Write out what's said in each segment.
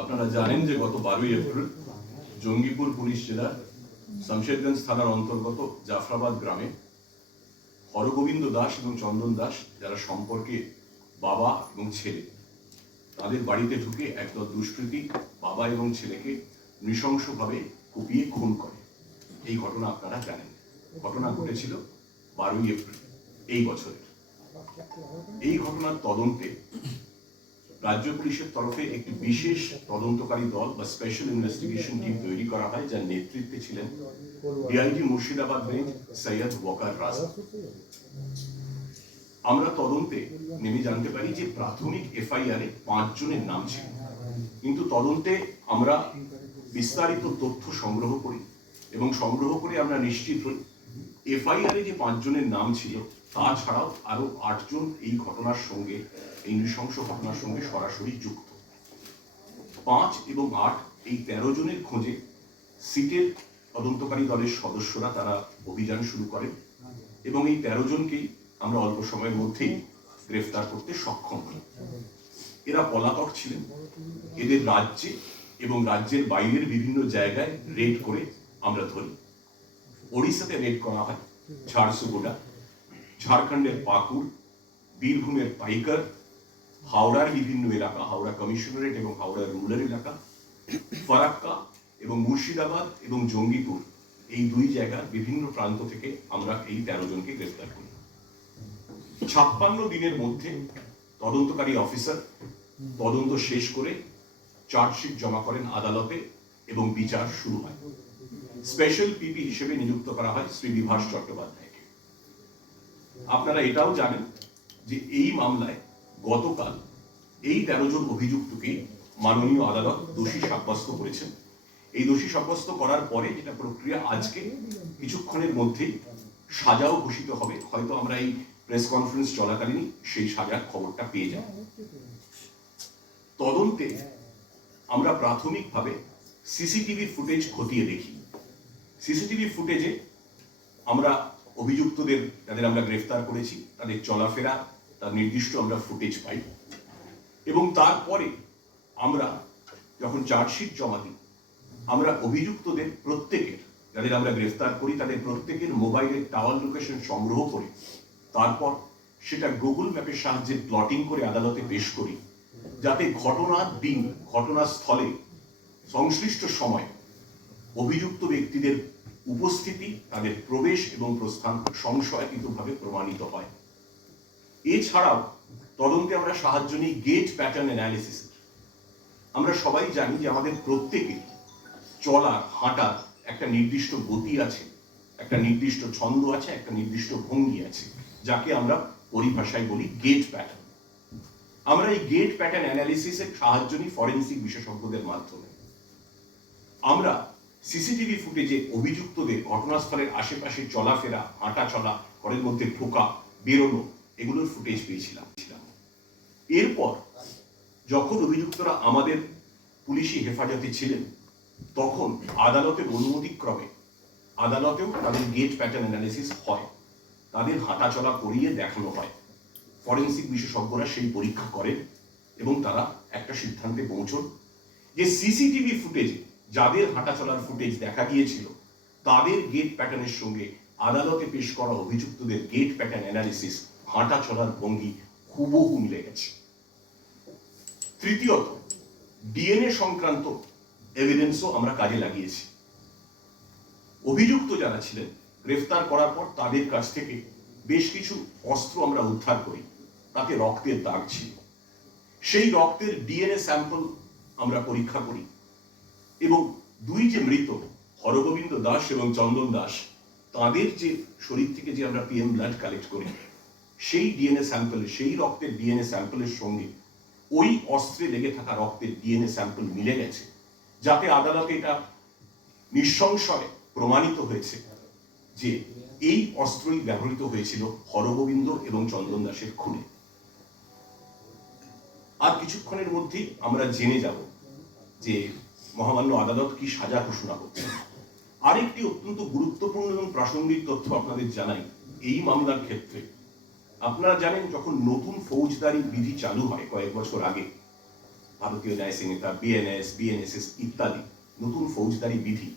আপনারা জানেন যে গত 12ই এপ্রিল জঙ্গিপুর পুলিশ জেলার শামশেরগঞ্জ থানার অন্তর্গত জাফরাবাদ গ্রামে হরগোবিন্দ দাস এবং চন্দন দাস, যারা সম্পর্কে বাবা এবং ছেলে, তাদের বাড়িতে ঢুকে একদল দুষ্কৃতী বাবা এবং ছেলেকে নৃশংসভাবে কুপিয়ে খুন করে। এই ঘটনা আপনারা জানেন। ঘটনা ঘটেছিল 12ই এপ্রিল এই বছরের। এই ঘটনার তদন্তে রাজ্য পুলিশের তরফে একটি বিশেষ তদন্তকারী দল বা স্পেশাল ইনভেস্টিগেশন টিম তৈরি করা হয়, যার নেতৃত্বে ছিলেন ডিআইজি মুর্শিদাবাদ রেঞ্জ সৈয়দ ওয়াকার রাজা। আমরা তদন্তে নেমে জানতে পারি যে প্রাথমিক এফআইআর এ 5 জনের নাম ছিল, কিন্তু তদন্তে আমরা বিস্তারিত তথ্য সংগ্রহ করি এবং সংগ্রহ করে আমরা নিশ্চিত হই এফআইআর এ যে 5 জনের নাম ছিল তাছাড়াও আরো 8 জন এই ঘটনার সঙ্গে, এই নৃশংস ঘটনার সঙ্গে সরাসরি যুক্ত। 5 এবং 8 এই 13 জনের খোঁজে সিটের তদন্তকারী দলের সদস্যরা তারা অভিযান শুরু করেন এবং এই 13 জনকেই আমরা অল্প সময়ের মধ্যেই গ্রেফতার করতে সক্ষম হই। এরা পলাতক ছিলেন। এদের রাজ্যে এবং রাজ্যের বাইরের বিভিন্ন জায়গায় রেড করে আমরা ধরি। ওড়িশাতে রেড করা হয় ঝাড়সুগুড়া, ঝাড়খণ্ডের পাকুড়, বীরভূমের পাইকার, হাওড়ার বিভিন্ন এলাকা, হাওড়া কমিশনারেট এবং হাওড়া রুরাল এলাকা, ফারাক্কা এবং মুর্শিদাবাদ এবং জঙ্গিপুর, এই 2 জায়গার বিভিন্ন প্রান্ত থেকে আমরা এই 13 জনকে গ্রেফতার করি। 56 দিনের মধ্যে তদন্তকারী অফিসার তদন্ত শেষ করে চার্জশিট জমা করেন আদালতে এবং বিচার শুরু হয়। স্পেশাল পিপি হিসেবে নিযুক্ত করা হয় শ্রী বিভাস চট্টোপাধ্যায়কে। আপনারা এটাও জানেন যে এই মামলায় গতকাল এই 13 জন অভিযুক্তকে মাননীয় আদালত দোষী সাব্যস্ত করেছেন। এই দোষী সাব্যস্ত করার পরে যেটা প্রক্রিয়া, আজকে কিছুক্ষণের মধ্যেই সাজাও ঘোষিত হবে। হয়তো আমরা এই প্রেস কনফারেন্স চলাকালীন সেই সাজার খবরটা পেয়ে যাব। তদন্তে আমরা প্রাথমিকভাবে সিসিটিভি ফুটেজ খতিয়ে দেখি। সিসিটিভি ফুটেজে আমরা অভিযুক্তদের, যাদের আমরা গ্রেফতার করেছি, তাদের চলাফেরা, তার নির্দিষ্ট আমরা ফুটেজ পাই এবং তারপরে আমরা যখন চার্জশিট জমা দিই, আমরা অভিযুক্তদের প্রত্যেকের, যাদের আমরা গ্রেফতার করি, তাদের প্রত্যেকের মোবাইলের টাওয়ার লোকেশন সংগ্রহ করে তারপর সেটা গুগল ম্যাপের সাহায্যে প্লটিং করে আদালতে পেশ করি, যাতে ঘটনার দিন, ঘটনাস্থলে সংশ্লিষ্ট সময় অভিযুক্ত ব্যক্তিদের উপস্থিতি, তাদের প্রবেশ এবং প্রস্থান সংশয়াতীতভাবে প্রমাণিত হয়। এছাড়াও তদন্তে আমরা সাহায্য নিই গেট প্যাটার্ন অ্যানালিসিস। আমরা সবাই জানি যে আমাদের প্রত্যেকের চলার, হাঁটার একটা নির্দিষ্ট গতি আছে, একটা নির্দিষ্ট ছন্দ আছে, একটা নির্দিষ্ট ভঙ্গি আছে, যাকে আমরা পরিভাষায় বলি গেট প্যাটার্ন। আমরা এই গেট প্যাটার্ন অ্যানালিসিসের সাহায্য নিই ফরেনসিক বিশেষজ্ঞদের মাধ্যমে। আমরা সিসিটিভি ফুটেজে অভিযুক্তদের ঘটনাস্থলের আশেপাশে চলাফেরা, হাঁটা চলা, ঘরের মধ্যে ঢোকা, বেরোনো, এগুলোর ফুটেজ পেয়েছিলাম। এরপর যখন অভিযুক্তরা আমাদের পুলিশি হেফাজতে ছিলেন, তখন আদালতের অনুমতিক্রমে আদালতেও তাদের গেট প্যাটার্ন অ্যানালিসিস হয়, তাদের হাঁটা চলা করিয়ে দেখানো হয়। ফরেনসিক বিশেষজ্ঞরা সেই পরীক্ষা করেন এবং তারা একটা সিদ্ধান্তে পৌঁছন যে সিসিটিভি ফুটেজে যাদের হাঁটা চলার ফুটেজ দেখা গিয়েছিল, তাদের গেট প্যাটার্নের সঙ্গে আদালতে পেশ করা অভিযুক্তদের গেট প্যাটার্ন অ্যানালিসিস, হাঁটা চলার ভঙ্গি হুবহু মিলে গেছে। তৃতীয়ত, ডিএনএ সংক্রান্ত এভিডেন্সও আমরা কাজে লাগিয়েছি। অভিযুক্ত যারা ছিলেন, গ্রেফতার করার পর তাদের কাছ থেকে বেশ কিছু অস্ত্র আমরা উদ্ধার করি, তাতে রক্তের দাগ ছিল। সেই রক্তের ডিএনএ স্যাম্পল আমরা পরীক্ষা করি এবং 2 যে মৃত হরগোবিন্দ দাস এবং চন্দন দাস, তাদের যে শরীর থেকে যে আমরা পিএম ব্লাড কালেক্ট করি, সেই ডিএনএ স্যাম্পল, সেই রক্তের ডিএনএ স্যাম্পলের সঙ্গে ওই অস্ত্রে লেগে থাকা রক্তের ডিএনএ স্যাম্পল মিলে গেছে, যাতে আদালতে এটা নিঃসংশয়ে প্রমাণিত হয়েছে যে এই অস্ত্রই ব্যবহৃত হয়েছিল হরগোবিন্দ এবং চন্দন দাসের খুনে। আর কিছুক্ষণের মধ্যেই আমরা জেনে যাব যে মহামান্য আদালত কি সাজা ঘোষণা করছে। আরেকটি অত্যন্ত গুরুত্বপূর্ণ এবং প্রাসঙ্গিক তথ্য আপনাদের জানাই। এই মামলার ক্ষেত্রে আপনারা জানেন, যখন নতুন ফৌজদারি বিধি চালু হয় কয়েক বছর আগে, ভারতীয় ন্যায় সংহিতা, বিএনএস, বিএনএসএস ইত্যাদি নতুন ফৌজদারি বিধি,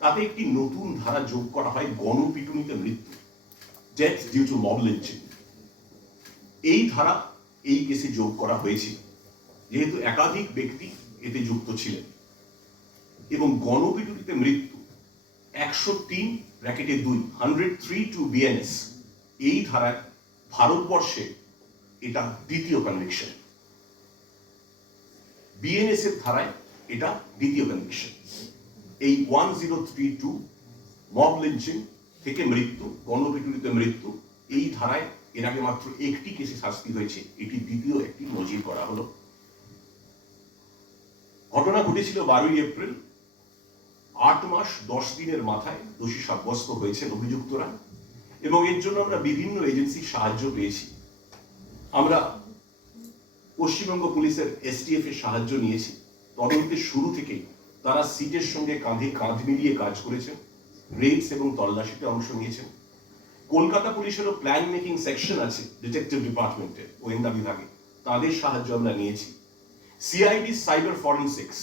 তাতে একটি নতুন ধারা যোগ করা হয় গণপিটুনিতে মৃত্যু, death due to mob lynching. এই ধারা এই কেসে যোগ করা হয়েছে যেহেতু একাধিক ব্যক্তি এতে যুক্ত ছিলেন, এবং গণপিটুনিতে মৃত্যু 103(2) 103 টু বিএনএস, এই ধারায় ভারতবর্ষে এটা দ্বিতীয় কনভিকশন। বিএনএস এর ধারায় এটা দ্বিতীয় কনভিকশন। এই 1032 মব লিঞ্চিং থেকে মৃত্যু, গণপিটুনিতে মৃত্যু, এই ধারায় এর আগে মাত্র একটি কেসে শাস্তি হয়েছে, এটি দ্বিতীয় একটি নজির করা হলো। ঘটনা ঘটেছিল 12 এপ্রিল। 8 মাস 10 দিনের মাথায় দোষী সাব্যস্ত হয়েছেন অভিযুক্তরা, এবং এর জন্য আমরা বিভিন্ন এজেন্সির সাহায্য পেয়েছি। আমরা পশ্চিমবঙ্গ পুলিশের এসটিএফ এর সাহায্য নিয়েছি। তদন্তের শুরু থেকেই তারা সিটের সঙ্গে কাঁধে কাঁধ মিলিয়ে কাজ করেছেন, রেডস এবং তল্লাশিতে অংশ নিয়েছেন। কলকাতা পুলিশেরও প্ল্যান মেকিং সেকশন আছে ডিটেকটিভ ডিপার্টমেন্টে, গোয়েন্দা বিভাগে, তাদের সাহায্য আমরা নিয়েছি। সিআইডি সাইবার ফরেন্সিক্স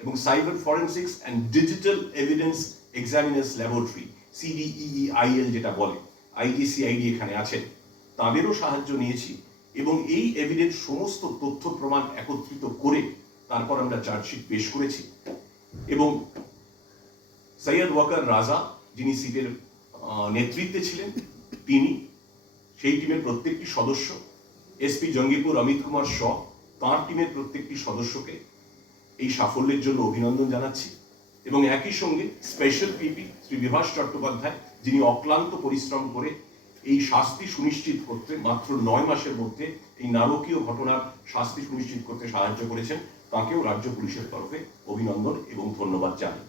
এবং cyber forensics and digital evidence examiners laboratory, CDEEIL যেটা বলে, IGCID এখানে আছেন, তাদেরও সাহায্য নিয়েছি, এবং এই এভিডেন্স সমস্ত তথ্য প্রমাণ একত্রিত করে তারপর আমরা চার্জশিট পেশ করেছি। এবং সৈয়দ ওয়াকার রাজা, যিনি সিটের নেতৃত্বে ছিলেন, তিনি, সেই টিমের প্রত্যেকটি সদস্য, এসপি জঙ্গিপুর অমিত কুমার শ, তাঁর টিমের প্রত্যেকটি সদস্যকে এই সাফল্যের জন্য অভিনন্দন জানাচ্ছি। এবং একই সঙ্গে স্পেশাল পিপি শ্রী বিভাস চট্টোপাধ্যায়, যিনি অক্লান্ত পরিশ্রম করে এই শাস্তি সুনিশ্চিত করতে মাত্র 9 মাসের মধ্যে এই নারকীয় ঘটনার শাস্তি সুনিশ্চিত করতে সাহায্য করেছেন, তাকেও রাজ্য পুলিশের তরফে অভিনন্দন এবং ধন্যবাদ জানাই।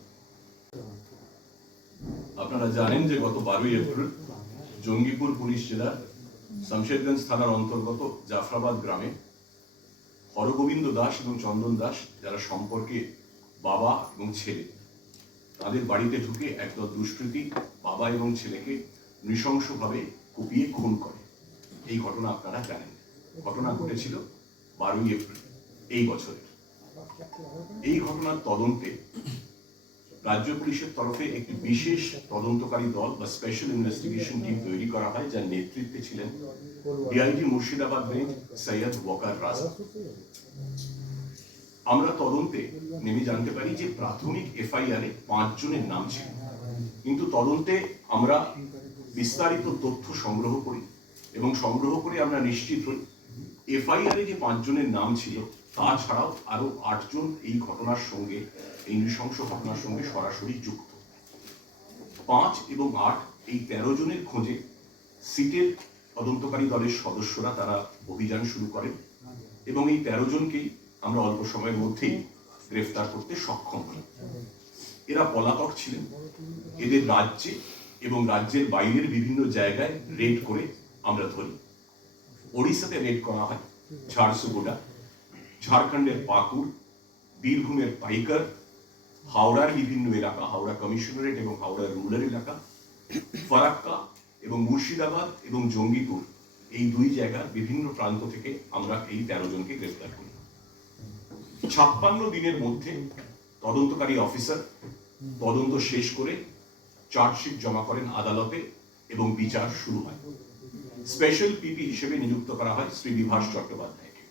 আপনারা জানেন যে গত 12 এপ্রিল জঙ্গিপুর পুলিশ জেলার শমশেরগঞ্জ থানার অন্তর্গত জাফরাবাদ গ্রামে হরগোবিন্দ দাস এবং চন্দন দাস, যারা সম্পর্কে বাবা এবং ছেলে, তাদের বাড়িতে ঢুকে একদল দুষ্কৃতী বাবা এবং ছেলেকে নৃশংসভাবে কুপিয়ে খুন করে। এই ঘটনা আপনারা জানেন। ঘটনা ঘটেছিল 12 এপ্রিল এই বছরের। এই ঘটনার তদন্তে রাজ্য পুলিশের তরফে একটি বিশেষ তদন্তকারী দল বা স্পেশাল ইনভেস্টিগেশন টিম তৈরি করা হয়, যার নেতৃত্বে ছিলেন ডিআইজি মুর্শিদাবাদ রেঞ্জ সৈয়দ ওয়াকার রাজা। আমরা তদন্তে নেমে জানতে পারি যে প্রাথমিক FIR-এ 5 জনের নাম ছিল, কিন্তু তদন্তে আমরা বিস্তারিত তথ্য সংগ্রহ করি, এবং সংগ্রহ করে আমরা নিশ্চিত হই FIR-এ যে 5 জনের নাম ছিল তাছাড়াও আরো 8 জন এই ঘটনার সঙ্গে, এই নৃশংস ঘটনার সঙ্গে সরাসরি যুক্ত। 5 এবং 8 এই 13 জনের খোঁজে সিটের তদন্তকারী দলের সদস্যরা তারা অভিযান শুরু করেন, এবং এই 13 জনকেই আমরা অল্প সময়ের মধ্যেই গ্রেফতার করতে সক্ষম হই। এরা পলাতক ছিলেন। এদের রাজ্যে এবং রাজ্যের বাইরের বিভিন্ন জায়গায় রেড করে আমরা ধরি। ওড়িশাতে রেড করা হয় ঝাড়সুগুড়া, ঝাড়খণ্ডের পাকুড়, বীরভূমের পাইকার, হাওড়ার বিভিন্ন এলাকা, হাওড়া কমিশনারেট এবং হাওড়া রুরাল এলাকা, ফারাক্কা এবং মুর্শিদাবাদ এবং জঙ্গিপুর, এই 2 জায়গার বিভিন্ন প্রান্ত থেকে আমরা এই 13 জনকে গ্রেফতার করি। 56 দিনের মধ্যে তদন্তকারী অফিসার তদন্ত শেষ করে চার্জশিট জমা করেন আদালতে, এবং বিচার শুরু হয়। স্পেশাল পিপি হিসেবে নিযুক্ত করা হয় শ্রী বিভাস চট্টোপাধ্যায়কে।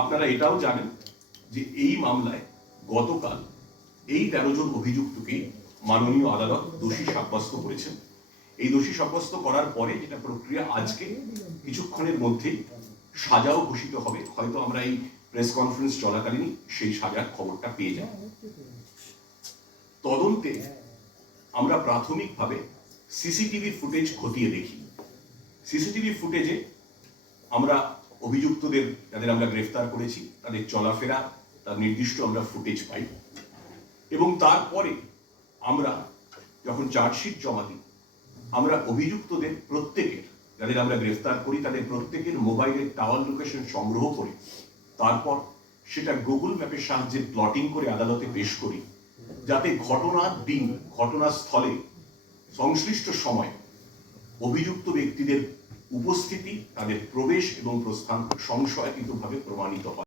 আপনারা এটাও জানেন যে এই মামলায় গতকাল এই 13 জন অভিযুক্তকে মাননীয় আদালত দোষী সাব্যস্ত করেছেন। এই দোষী সাব্যস্ত করার পরে যেটা প্রক্রিয়া, আজকে কিছুক্ষণের মধ্যেই সাজাও ঘোষিত হবে। হয়তো আমরা এই প্রেস কনফারেন্স চলাকালীন সেই সাজার খবরটা পেয়ে যাব। তদন্তে আমরা প্রাথমিকভাবে সিসিটিভি ফুটেজ খতিয়ে দেখি। সিসিটিভি ফুটেজে আমরা অভিযুক্তদের, যাদের আমরা গ্রেফতার করেছি, তাদের চলাফেরা, তার নির্দিষ্ট আমরা ফুটেজ পাই, এবং তারপরে আমরা যখন চার্জশিট জমা দিই, আমরা অভিযুক্তদের প্রত্যেকের, যাদের আমরা গ্রেফতার করি, তাদের প্রত্যেকের মোবাইলের টাওয়ার লোকেশন সংগ্রহ করে তারপর সেটা গুগল ম্যাপের সাহায্যে প্লটিং করে আদালতে পেশ করি, যাতে ঘটনার দিন, ঘটনাস্থলে সংশ্লিষ্ট সময় অভিযুক্ত ব্যক্তিদের উপস্থিতি, তাদের প্রবেশ এবং প্রস্থান সংশয়াতীতভাবে প্রমাণিত হয়।